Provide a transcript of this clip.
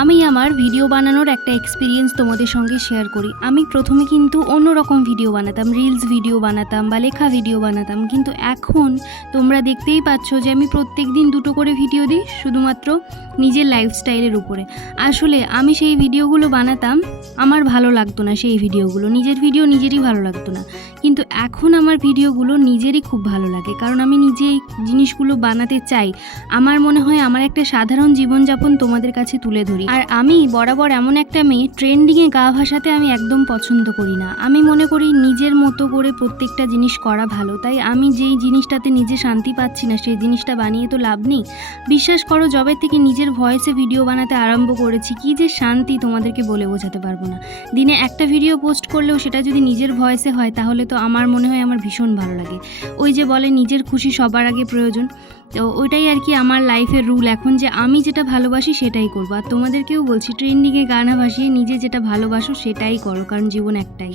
আমি আমার ভিডিও বানানোর একটা এক্সপিরিয়েন্স তোমাদের সঙ্গে শেয়ার করি। আমি প্রথমে কিন্তু অন্যরকম ভিডিও বানাতাম, রিলস ভিডিও বানাতাম বা লেখা ভিডিও বানাতাম, কিন্তু এখন তোমরা দেখতেই পাচ্ছ যে আমি প্রত্যেক দিন 2টো করে ভিডিও দিই শুধুমাত্র নিজের লাইফস্টাইলের উপরে। আসলে আমি সেই ভিডিওগুলো বানাতাম, আমার ভালো লাগতো না সেই ভিডিওগুলো, নিজের ভিডিও নিজেরই ভালো লাগতো না, কিন্তু এখন আমার ভিডিওগুলো নিজেরই খুব ভালো লাগে, কারণ আমি নিজে এই জিনিসগুলো বানাতে চাই। আমার মনে হয় আমার একটা সাধারণ জীবনযাপন তোমাদের কাছে তুলে ধরি। আর আমি বরাবর এমন একটা মেয়ে, ট্রেন্ডিংয়ে গা ভাসাতে আমি একদম পছন্দ করি না। আমি মনে করি নিজের মতো করে প্রত্যেকটা জিনিস করা ভালো। তাই আমি যেই জিনিসটাতে নিজে শান্তি পাচ্ছি না সেই জিনিসটা বানিয়ে তো লাভ নেই। বিশ্বাস করো, যবে থেকে নিজের ভয়েসে ভিডিও বানাতে আরম্ভ করেছি, কি যে শান্তি তোমাদেরকে বলে বোঝাতে পারবো না। দিনে একটা ভিডিও পোস্ট করলেও সেটা যদি নিজের ভয়েসে হয় তাহলে তো আমার মনে হয় আমার ভীষণ ভালো লাগে। ওই যে বলে নিজের খুশি সবার আগে প্রয়োজন, তো ওইটাই আর কি আমার লাইফের রুল এখন, যে আমি যেটা ভালোবাসি সেটাই করবো। আর তোমাদেরকেও বলছি, ট্রেন্ডিংয়ে গানা ভাসিয়ে নিজে যেটা ভালোবাসো সেটাই করো, কারণ জীবন একটাই।